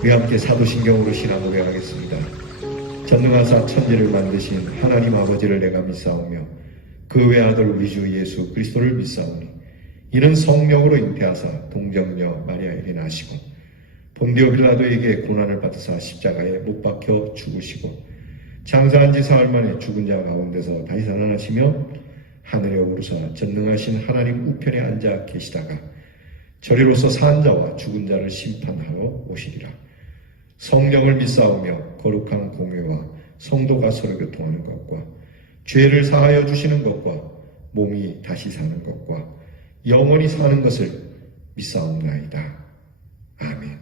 우리 함께 사도신경으로 신앙 고백하겠습니다. 전능하사 천지를 만드신 하나님 아버지를 내가 믿사오며 그 외아들 우리 주 예수 그리스도를 믿사오니 이는 성령으로 잉태하사 동정녀 마리아에게 나시고 본디오 빌라도에게 고난을 받으사 십자가에 못 박혀 죽으시고 장사한 지 사흘 만에 죽은 자 가운데서 다시 살아나시며 하늘에 오르사 전능하신 하나님 우편에 앉아 계시다가 저리로서 산 자와 죽은 자를 심판하러 오시리라. 성령을 믿사오며 거룩한 공회와 성도가 서로 교통하는 것과 죄를 사하여 주시는 것과 몸이 다시 사는 것과 영원히 사는 것을 믿사옵나이다. 아멘.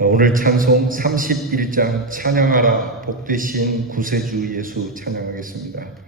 오늘 찬송 31장 찬양하라 복되신 구세주 예수 찬양하겠습니다.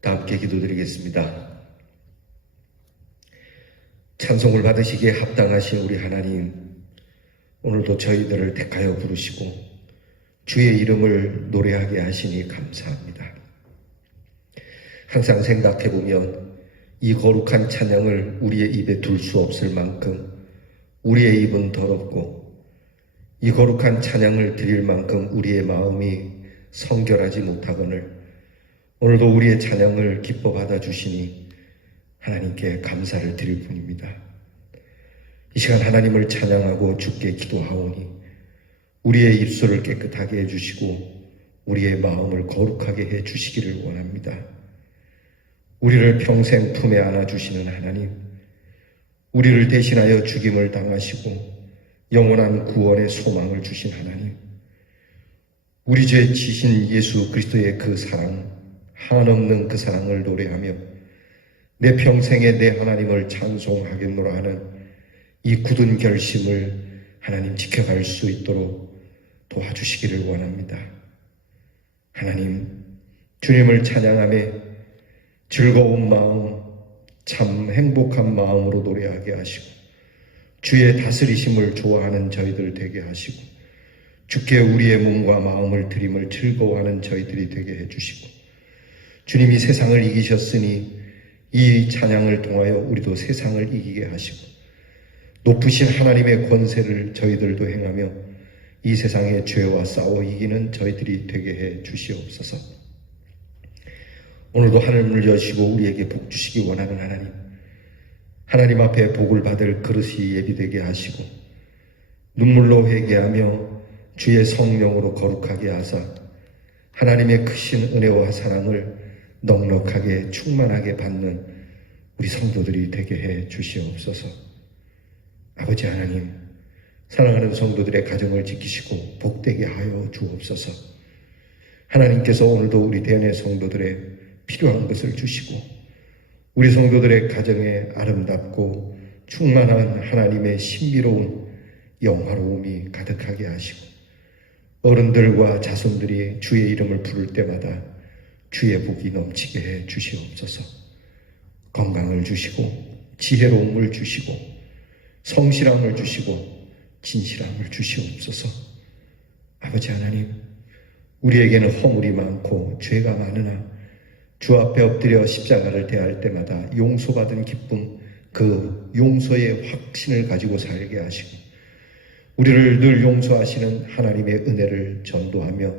다 함께 기도드리겠습니다. 찬송을 받으시기에 합당하신 우리 하나님, 오늘도 저희들을 택하여 부르시고 주의 이름을 노래하게 하시니 감사합니다. 항상 생각해보면 이 거룩한 찬양을 우리의 입에 둘 수 없을 만큼 우리의 입은 더럽고 이 거룩한 찬양을 드릴 만큼 우리의 마음이 성결하지 못하거늘 오늘도 우리의 찬양을 기뻐 받아주시니 하나님께 감사를 드릴 뿐입니다. 이 시간 하나님을 찬양하고 주께 기도하오니 우리의 입술을 깨끗하게 해주시고 우리의 마음을 거룩하게 해주시기를 원합니다. 우리를 평생 품에 안아주시는 하나님, 우리를 대신하여 죽임을 당하시고 영원한 구원의 소망을 주신 하나님, 우리 죄 지신 예수 그리스도의 그 사랑, 한없는 그 사랑을 노래하며 내 평생에 내 하나님을 찬송하겠노라 하는 이 굳은 결심을 하나님 지켜갈 수 있도록 도와주시기를 원합니다. 하나님, 주님을 찬양하며 즐거운 마음, 참 행복한 마음으로 노래하게 하시고 주의 다스리심을 좋아하는 저희들 되게 하시고 주께 우리의 몸과 마음을 드림을 즐거워하는 저희들이 되게 해주시고 주님이 세상을 이기셨으니 이 찬양을 통하여 우리도 세상을 이기게 하시고 높으신 하나님의 권세를 저희들도 행하며 이 세상의 죄와 싸워 이기는 저희들이 되게 해 주시옵소서. 오늘도 하늘을 여시고 우리에게 복 주시기 원하는 하나님, 하나님 앞에 복을 받을 그릇이 예비되게 하시고 눈물로 회개하며 주의 성령으로 거룩하게 하사 하나님의 크신 은혜와 사랑을 넉넉하게 충만하게 받는 우리 성도들이 되게 해 주시옵소서. 아버지 하나님, 사랑하는 성도들의 가정을 지키시고 복되게 하여 주옵소서. 하나님께서 오늘도 우리 대연의 성도들의 필요한 것을 주시고 우리 성도들의 가정에 아름답고 충만한 하나님의 신비로운 영화로움이 가득하게 하시고 어른들과 자손들이 주의 이름을 부를 때마다 주의 복이 넘치게 해 주시옵소서. 건강을 주시고 지혜로움을 주시고 성실함을 주시고 진실함을 주시옵소서. 아버지 하나님, 우리에게는 허물이 많고 죄가 많으나 주 앞에 엎드려 십자가를 대할 때마다 용서받은 기쁨, 그 용서의 확신을 가지고 살게 하시고 우리를 늘 용서하시는 하나님의 은혜를 전도하며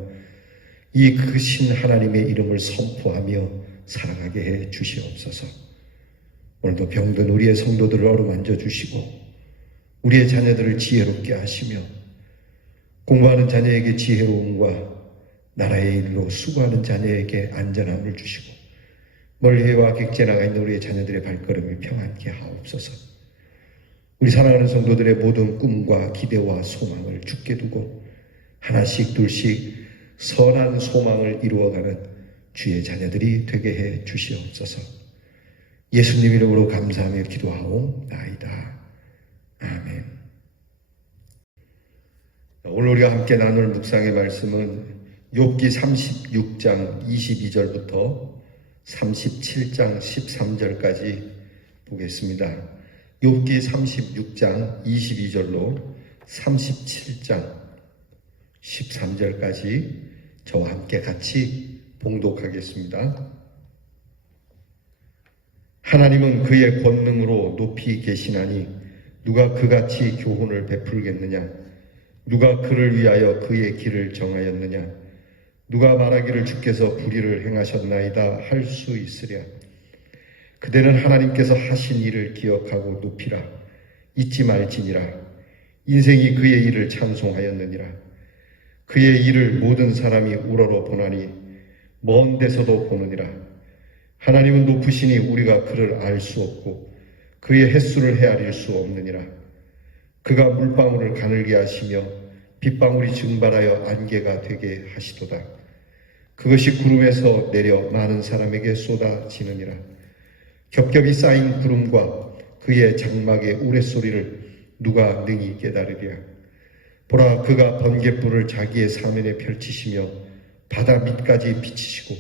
이 크신 하나님의 이름을 선포하며 살아가게 해 주시옵소서. 오늘도 병든 우리의 성도들을 어루만져 주시고 우리의 자녀들을 지혜롭게 하시며 공부하는 자녀에게 지혜로움과 나라의 일로 수고하는 자녀에게 안전함을 주시고 멀리 해와 객지에 나가 있는 우리의 자녀들의 발걸음이 평안케 하옵소서. 우리 사랑하는 성도들의 모든 꿈과 기대와 소망을 주께 두고 하나씩 둘씩 선한 소망을 이루어가는 주의 자녀들이 되게 해 주시옵소서. 예수님 이름으로 감사하며 기도하옵나이다. 아멘. 오늘 우리가 함께 나눌 묵상의 말씀은 욥기 36장 22절부터 37장 13절까지 보겠습니다. 욥기 36장 22절로 37장 13절까지 저와 함께 같이 봉독하겠습니다. 하나님은 그의 권능으로 높이 계시나니 누가 그같이 교훈을 베풀겠느냐? 누가 그를 위하여 그의 길을 정하였느냐? 누가 말하기를 주께서 불의를 행하셨나이다 할 수 있으랴. 그대는 하나님께서 하신 일을 기억하고 높이라. 잊지 말지니라. 인생이 그의 일을 찬송하였느니라. 그의 일을 모든 사람이 우러러 보나니 먼 데서도 보느니라. 하나님은 높으시니 우리가 그를 알 수 없고 그의 횟수를 헤아릴 수 없느니라. 그가 물방울을 가늘게 하시며 빗방울이 증발하여 안개가 되게 하시도다. 그것이 구름에서 내려 많은 사람에게 쏟아지느니라. 겹겹이 쌓인 구름과 그의 장막의 우레소리를 누가 능히 깨달으랴. 보라, 그가 번갯불을 자기의 사면에 펼치시며 바다 밑까지 비치시고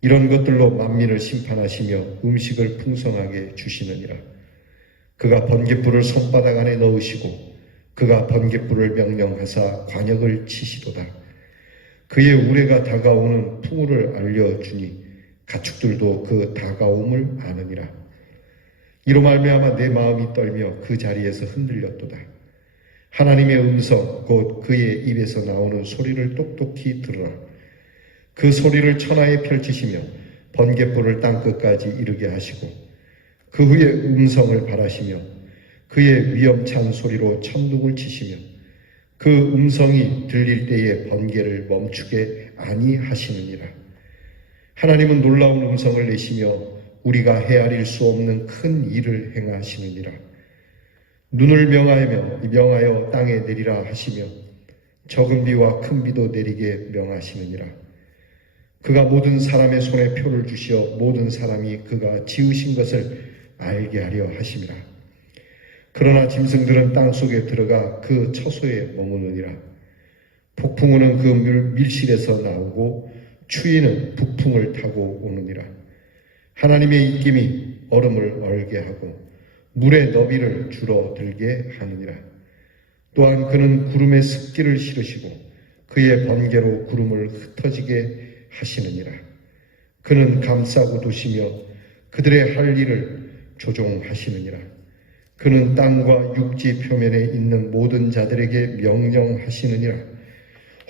이런 것들로 만민을 심판하시며 음식을 풍성하게 주시느니라. 그가 번갯불을 손바닥 안에 넣으시고 그가 번갯불을 명령하사 관역을 치시도다. 그의 우레가 다가오는 풍우를 알려주니 가축들도 그 다가옴을 아느니라. 이로 말미암아 내 마음이 떨며 그 자리에서 흔들렸도다. 하나님의 음성 곧 그의 입에서 나오는 소리를 똑똑히 들으라. 그 소리를 천하에 펼치시며 번갯불을 땅끝까지 이르게 하시고 그 후에 음성을 발하시며 그의 위엄찬 소리로 천둥을 치시며 그 음성이 들릴 때에 번개를 멈추게 아니하시느니라. 하나님은 놀라운 음성을 내시며 우리가 헤아릴 수 없는 큰 일을 행하시느니라. 눈을 명하여 땅에 내리라 하시며 적은 비와 큰 비도 내리게 명하시느니라. 그가 모든 사람의 손에 표를 주시어 모든 사람이 그가 지으신 것을 알게 하려 하심이라. 그러나 짐승들은 땅 속에 들어가 그 처소에 머무느니라. 폭풍우는 그 밀실에서 나오고 추위는 북풍을 타고 오느니라. 하나님의 입김이 얼음을 얼게 하고 물의 너비를 줄어들게 하느니라. 또한 그는 구름에 습기를 실으시고 그의 번개로 구름을 흩어지게 하시느니라. 그는 감싸고 두시며 그들의 할 일을 조종하시느니라. 그는 땅과 육지 표면에 있는 모든 자들에게 명령하시느니라.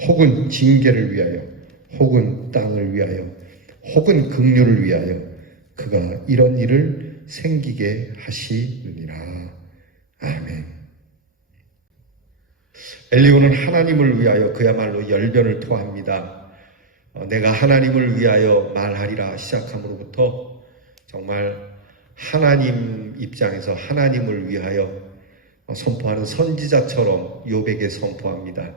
혹은 징계를 위하여, 혹은 땅을 위하여, 혹은 긍휼을 위하여 그가 이런 일을 생기게 하시느니라. 아멘. 엘리후는 하나님을 위하여 그야말로 열변을 토합니다. 내가 하나님을 위하여 말하리라 시작함으로부터 정말 하나님 입장에서 하나님을 위하여 선포하는 선지자처럼 욥에게 선포합니다.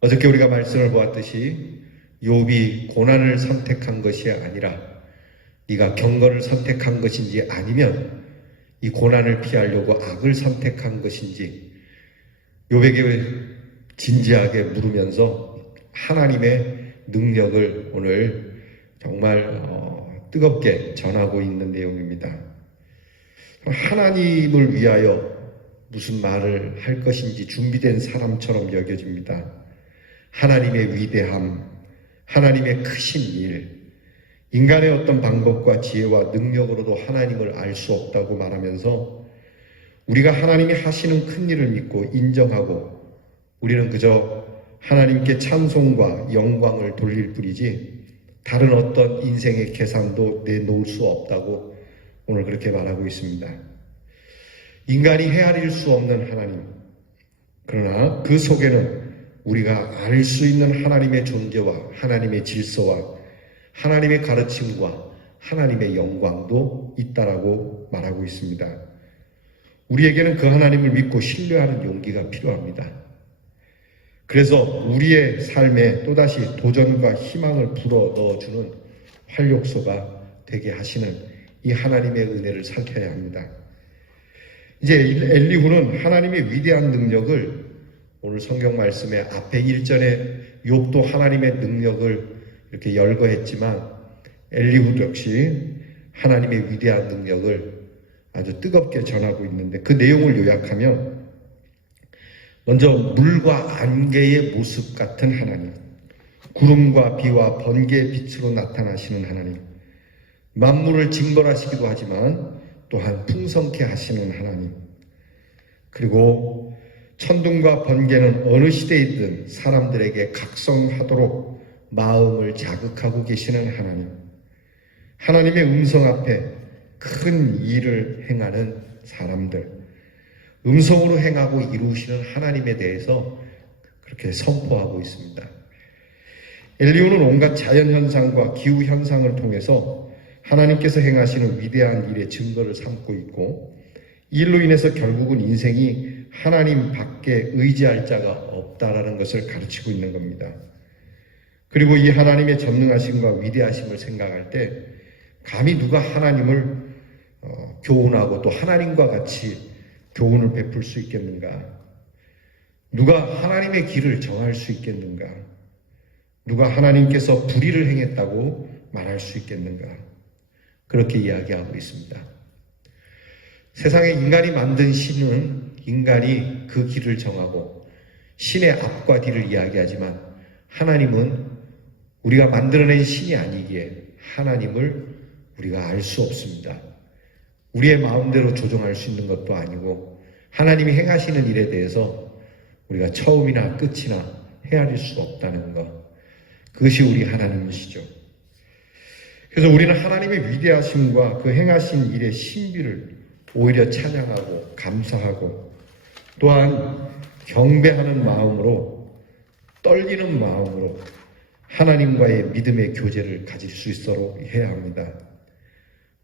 어저께 우리가 말씀을 보았듯이 욥이 고난을 선택한 것이 아니라 네가 경건을 선택한 것인지 아니면 이 고난을 피하려고 악을 선택한 것인지 욥에게 진지하게 물으면서 하나님의 능력을 오늘 정말 뜨겁게 전하고 있는 내용입니다. 하나님을 위하여 무슨 말을 할 것인지 준비된 사람처럼 여겨집니다. 하나님의 위대함, 하나님의 크신 일, 인간의 어떤 방법과 지혜와 능력으로도 하나님을 알 수 없다고 말하면서 우리가 하나님이 하시는 큰 일을 믿고 인정하고 우리는 그저 하나님께 찬송과 영광을 돌릴 뿐이지 다른 어떤 인생의 계산도 내놓을 수 없다고 오늘 그렇게 말하고 있습니다. 인간이 헤아릴 수 없는 하나님, 그러나 그 속에는 우리가 알 수 있는 하나님의 존재와 하나님의 질서와 하나님의 가르침과 하나님의 영광도 있다라고 말하고 있습니다. 우리에게는 그 하나님을 믿고 신뢰하는 용기가 필요합니다. 그래서 우리의 삶에 또다시 도전과 희망을 불어 넣어주는 활력소가 되게 하시는 이 하나님의 은혜를 살펴야 합니다. 이제 엘리후는 하나님의 위대한 능력을 오늘 성경 말씀의 앞에 1절에 욥도 하나님의 능력을 이렇게 열거했지만 엘리후도 역시 하나님의 위대한 능력을 아주 뜨겁게 전하고 있는데 그 내용을 요약하면 먼저 물과 안개의 모습 같은 하나님, 구름과 비와 번개의 빛으로 나타나시는 하나님, 만물을 징벌하시기도 하지만 또한 풍성케 하시는 하나님, 그리고 천둥과 번개는 어느 시대이든 사람들에게 각성하도록 마음을 자극하고 계시는 하나님, 하나님의 음성 앞에 큰 일을 행하는 사람들, 음성으로 행하고 이루시는 하나님에 대해서 그렇게 선포하고 있습니다. 엘리후는 온갖 자연현상과 기후현상을 통해서 하나님께서 행하시는 위대한 일의 증거를 삼고 있고 이 일로 인해서 결국은 인생이 하나님 밖에 의지할 자가 없다라는 것을 가르치고 있는 겁니다. 그리고 이 하나님의 전능하심과 위대하심을 생각할 때 감히 누가 하나님을 교훈하고 또 하나님과 같이 교훈을 베풀 수 있겠는가? 누가 하나님의 길을 정할 수 있겠는가? 누가 하나님께서 불의를 행했다고 말할 수 있겠는가? 그렇게 이야기하고 있습니다. 세상에 인간이 만든 신은 인간이 그 길을 정하고 신의 앞과 뒤를 이야기하지만 하나님은 우리가 만들어낸 신이 아니기에 하나님을 우리가 알 수 없습니다. 우리의 마음대로 조정할 수 있는 것도 아니고 하나님이 행하시는 일에 대해서 우리가 처음이나 끝이나 헤아릴 수 없다는 것, 그것이 우리 하나님이시죠. 그래서 우리는 하나님의 위대하심과 그 행하신 일의 신비를 오히려 찬양하고 감사하고 또한 경배하는 마음으로, 떨리는 마음으로 하나님과의 믿음의 교제를 가질 수 있도록 해야 합니다.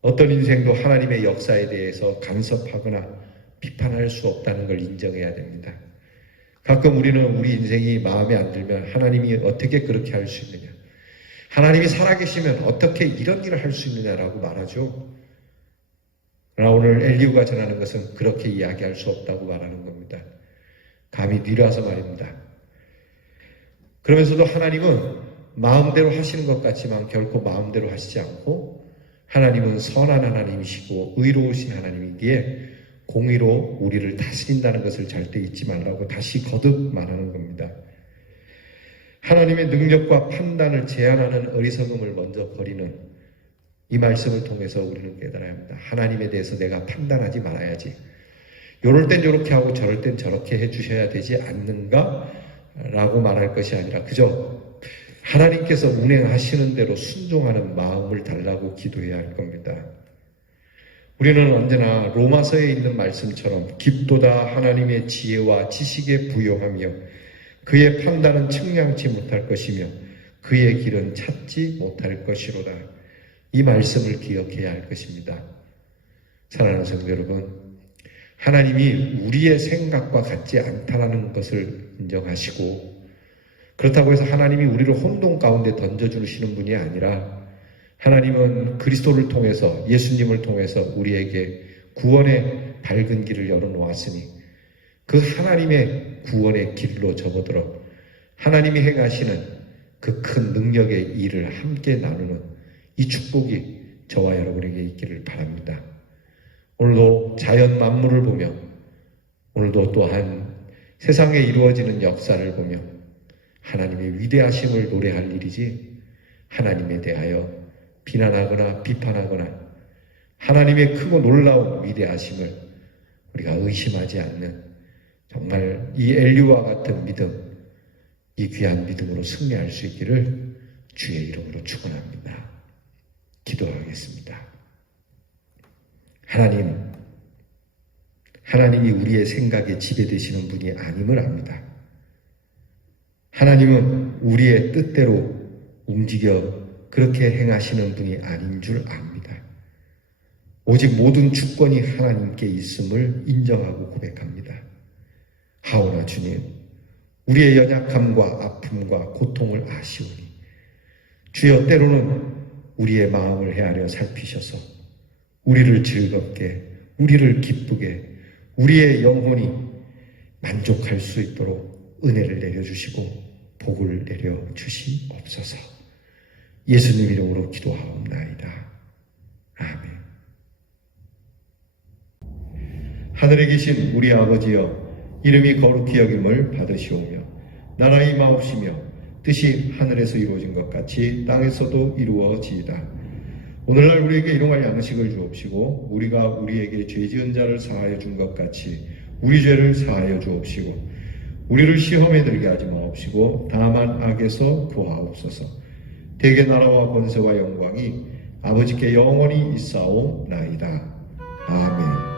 어떤 인생도 하나님의 역사에 대해서 간섭하거나 비판할 수 없다는 걸 인정해야 됩니다. 가끔 우리는 우리 인생이 마음에 안 들면 하나님이 어떻게 그렇게 할 수 있느냐, 하나님이 살아계시면 어떻게 이런 일을 할 수 있느냐라고 말하죠. 그러나 오늘 엘리후가 전하는 것은 그렇게 이야기할 수 없다고 말하는 겁니다. 감히 뒤라서 말입니다. 그러면서도 하나님은 마음대로 하시는 것 같지만 결코 마음대로 하시지 않고, 하나님은 선한 하나님이시고 의로우신 하나님이기에 공의로 우리를 다스린다는 것을 절대 잊지 말라고 다시 거듭 말하는 겁니다. 하나님의 능력과 판단을 제한하는 어리석음을 먼저 버리는 이 말씀을 통해서 우리는 깨달아야 합니다. 하나님에 대해서 내가 판단하지 말아야지, 요럴 땐 요렇게 하고 저럴 땐 저렇게 해주셔야 되지 않는가? 라고 말할 것이 아니라 그저 하나님께서 운행하시는 대로 순종하는 마음을 달라고 기도해야 할 겁니다. 우리는 언제나 로마서에 있는 말씀처럼 깊도다 하나님의 지혜와 지식에 부요하며 그의 판단은 측량치 못할 것이며 그의 길은 찾지 못할 것이로다. 이 말씀을 기억해야 할 것입니다. 사랑하는 성도 여러분, 하나님이 우리의 생각과 같지 않다는 것을 인정하시고, 그렇다고 해서 하나님이 우리를 혼돈 가운데 던져주시는 분이 아니라 하나님은 그리스도를 통해서, 예수님을 통해서 우리에게 구원의 밝은 길을 열어놓았으니 그 하나님의 구원의 길로 접어들어 하나님이 행하시는 그 큰 능력의 일을 함께 나누는 이 축복이 저와 여러분에게 있기를 바랍니다. 오늘도 자연 만물을 보며, 오늘도 또한 세상에 이루어지는 역사를 보며 하나님의 위대하심을 노래할 일이지, 하나님에 대하여 비난하거나 비판하거나 하나님의 크고 놀라운 위대하심을 우리가 의심하지 않는 정말 이 엘리와 같은 믿음, 이 귀한 믿음으로 승리할 수 있기를 주의 이름으로 축원합니다. 기도하겠습니다. 하나님이 우리의 생각에 지배되시는 분이 아님을 압니다. 하나님은 우리의 뜻대로 움직여 그렇게 행하시는 분이 아닌 줄 압니다. 오직 모든 주권이 하나님께 있음을 인정하고 고백합니다. 하오나 주님, 우리의 연약함과 아픔과 고통을 아시오니 주여 때로는 우리의 마음을 헤아려 살피셔서 우리를 즐겁게, 우리를 기쁘게, 우리의 영혼이 만족할 수 있도록 은혜를 내려주시고 복을 내려주시옵소서. 예수님 이름으로 기도하옵나이다. 아멘. 하늘에 계신 우리 아버지여, 이름이 거룩히 여김을 받으시오며 나라 임하옵시며 뜻이 하늘에서 이루어진 것 같이 땅에서도 이루어지이다. 오늘날 우리에게 일용할 양식을 주옵시고 우리가 우리에게 죄 지은 자를 사하여 준 것 같이 우리 죄를 사하여 주옵시고 우리를 시험에 들게 하지 마옵시고 다만 악에서 구하옵소서. 대개 나라와 권세와 영광이 아버지께 영원히 있사오나이다. 아멘.